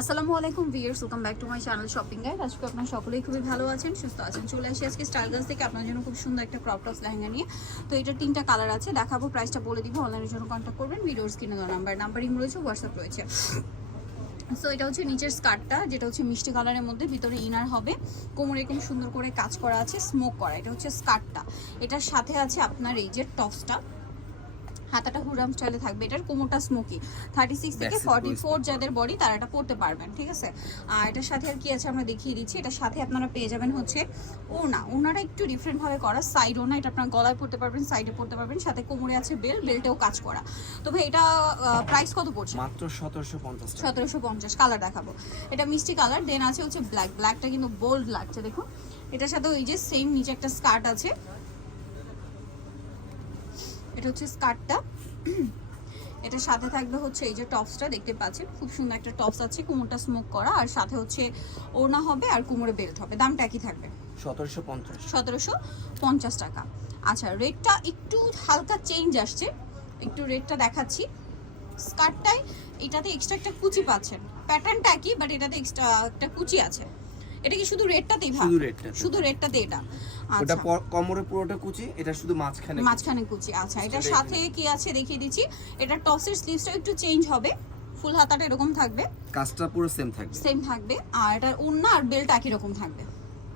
আসসালামু আলাইকুম viewers welcome back to my channel shopping guide আজকে আপনারা সকলেই খুবই ভালো আছেন, সুস্থ আছেন, চলে আসি আজকে স্টাইল গাছ থেকে আপনার জন্য খুব সুন্দর একটা ক্রপ টপস লেহেঙ্গা নিয়ে। তো এটা তিনটা কালার আছে, দেখাবো প্রাইসটা বলে দিব অনলাইনের জন্য কন্ট্যাক্ট করবেন ভিডিওর স্ক্রিনে দেওয়া নাম্বার নাম্বারিং রয়েছে হোয়াটসঅ্যাপ রয়েছে। সো এটা হচ্ছে নিচের স্কার্টটা যেটা হচ্ছে মিষ্টি কালারের মধ্যে, ভিতরে ইনার হবে। কোমরে এরকম সুন্দর করে কাজ করা আছে স্মোক করা, এটা হচ্ছে স্কার্টটা এটার সাথে আছে আপনার এই যে টপসটা হাতাটা হুরাম স্টাইলে থাকবে। এটার কোমরটা স্মোকি থার্টি সিক্স থেকে ফর্টি ফোর যাদের বডি তারা এটা পড়তে পারবেন ঠিক আছে? আর এটার সাথে আর কি আছে আমরা দেখিয়ে দিচ্ছি। এটার সাথে আপনারা পেয়ে যাবেন হচ্ছে ওনা ওনাটা একটু ডিফারেন্টভাবে করা সাইড ওনা এটা আপনার গলায় পড়তে পারবেন সাইডে পড়তে পারবেন সাথে কোমরে আছে বেল বেলটেও কাজ করা। তো ভাই এটা প্রাইস কত পড়ছে? মাত্র সতেরোশো পঞ্চাশ সতেরোশো পঞ্চাশ কালার দেখাবো। এটা মিষ্টি কালার দেন আছে হচ্ছে ব্ল্যাক ব্ল্যাকটা কিন্তু বোল্ড লাগছে দেখুন। এটার সাথে ওই যে সেম নিচে একটা স্কার্ট আছে। এটা হচ্ছে স্কার্টটা। এটা সাথে থাকবে হচ্ছে এই যে টপসটা দেখতে পাচ্ছেন? খুব সুন্দর একটা টপস আছে কুমোরটা স্মোক করা আর সাথে হচ্ছে ওড়না হবে আর কুমোরে বেল্ট হবে। দামটা একই থাকবে? সতেরোশো পঞ্চাশ। সতেরোশো পঞ্চাশ টাকা। আচ্ছা রেটটা একটু হালকা চেঞ্জ আসছে। একটু রেটটা দেখাচ্ছি। স্কার্টটায় এটাতে এক্সট্রা একটা কুচি পাচ্ছেন। প্যাটার্নটা একই বাট এটাতে এক্সট্রা একটা কুচি আছে। এটা কি শুধু রেটটাতেই ভাগ? শুধু রেটটা শুধু রেটটাতে এটা? ওটা আচ্ছা। কোমরে পুরোটা কুচি এটা শুধু মাঝখানে মাঝখানে কুচি আচ্ছা। এটার সাথে কি আছে দেখিয়ে দিচ্ছি। এটা টপসের স্লিভসটা একটু চেঞ্জ হবে। ফুল হাতাটা এরকম থাকবে। কাজটা পুরো সেম থাকবে। সেম থাকবে। আর এটা ওন্না আর বেল্ট একই রকম থাকবে।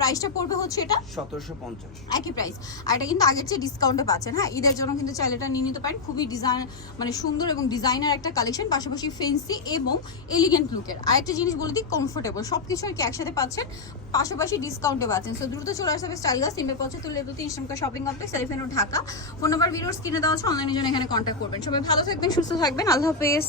প্রাইসটা পড়বে হচ্ছে এটা? সতেরোশো পঞ্চাশ। একই প্রাইস আর এটা কিন্তু আগের চেয়ে ডিসকাউন্টে পাচ্ছেন হ্যাঁ? ঈদের জন্য কিন্তু চাইলে এটা নিয়ে নিতে পারেন। খুবই ডিজাইন মানে সুন্দর এবং ডিজাইনার একটা কালেকশন পাশাপাশি ফেন্সি এবং এলিগেন্ট লুকের আরেকটা জিনিস বলে দিই কমফোর্টেবল সব কিছু আর কি একসাথে পাচ্ছেন পাশাপাশি ডিসকাউন্টে পাচ্ছেন। সো দ্রুত চলে আসবে স্টাইল গাছ তিনবে পঁচাত্তর লেভেল তিন ইসলামকা shopping complex elephant Dhaka. Phone number videos কিনে দেওয়া আছে। অনলাইনের জন্য এখানে কন্ট্যাক্ট করবেন। সবাই ভালো থাকবেন সুস্থ থাকবেন। আল্লাহ হাফেজ।